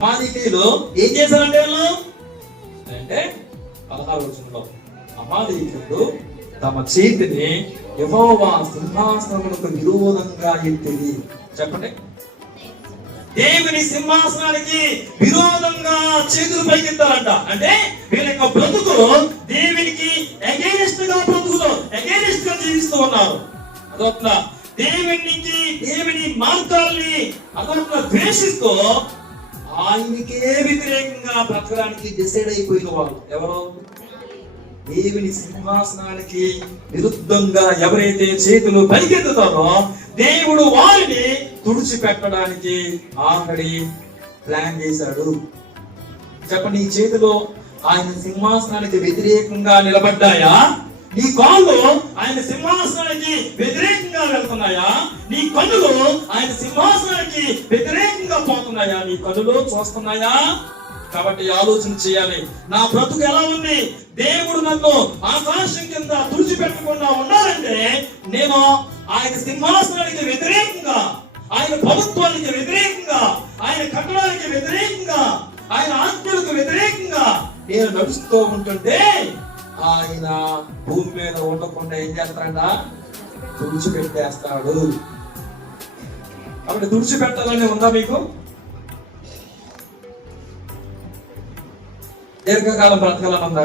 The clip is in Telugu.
అమాలీకీయులు ఏం చేశారంటే వాళ్ళు అంటే 16వ వచనంలో అమాలీకీయులు తమ చేతిని యెహోవా సింహాసనమునకు విరోధంగా ఎత్తిరి. చెప్పండి, దేవుని సింహాసనానికి విరోధంగా చేతులు పైకెత్తారంట. అంటే వీళ్ళ యొక్క బ్రతుకు దేవునికి అగైనెస్ట్ గా బ్రతుకుతో అగైనెస్ట్ గా జీవిస్తూ ఉన్నారు. అదొక దేవుని మార్గాల్ని అదొక ద్వేషిస్తూ ఆయనకే వ్యతిరేకంగా బ్రతకడానికి డిసైడ్ అయిపోయిన వాళ్ళు ఎవరు? దేవుని సింహాసనానికి విరుద్ధంగా ఎవరైతే చేతులు పైకెత్తుతారో దేవుడు వారిని తుడిచిపెట్టడానికి ఆల్రెడీ ప్లాన్ చేశాడు. చెప్పండి, నీ చేతులు ఆయన సింహాసనానికి వ్యతిరేకంగా నిలబడ్డాయా? నీ కాళ్ళు ఆయన సింహాసనానికి వ్యతిరేకంగా వెళ్తున్నాయా? నీ కన్నులు ఆయన సింహాసనానికి వ్యతిరేకంగా పోతున్నాయా? నీ కన్నులు చూస్తున్నాయా? కాబట్టి ఆలోచన చేయాలి, నా బ్రతుకు ఎలా ఉంది? దేవుడు నన్ను ఆకాశం కింద తుడిచిపెట్టకుండా ఉండాలంటే నేను ఆయన సింహాసనానికి వ్యతిరేకంగా, ఆయన ప్రభుత్వానికి వ్యతిరేకంగా, ఆయన కట్టడానికి వ్యతిరేకంగా, ఆయన ఆజ్ఞలకు వ్యతిరేకంగా నేను నడుస్తూ ఉంటుంటే ఆయన భూమి మీద ఉండకుండా ఏం చేస్తాడంట? తుడిచిపెట్టేస్తాడు. కాబట్టి తుడిచిపెట్టాలని ఉందా మీకు? దీర్ఘకాలం బ్రతకాలని ఉందా?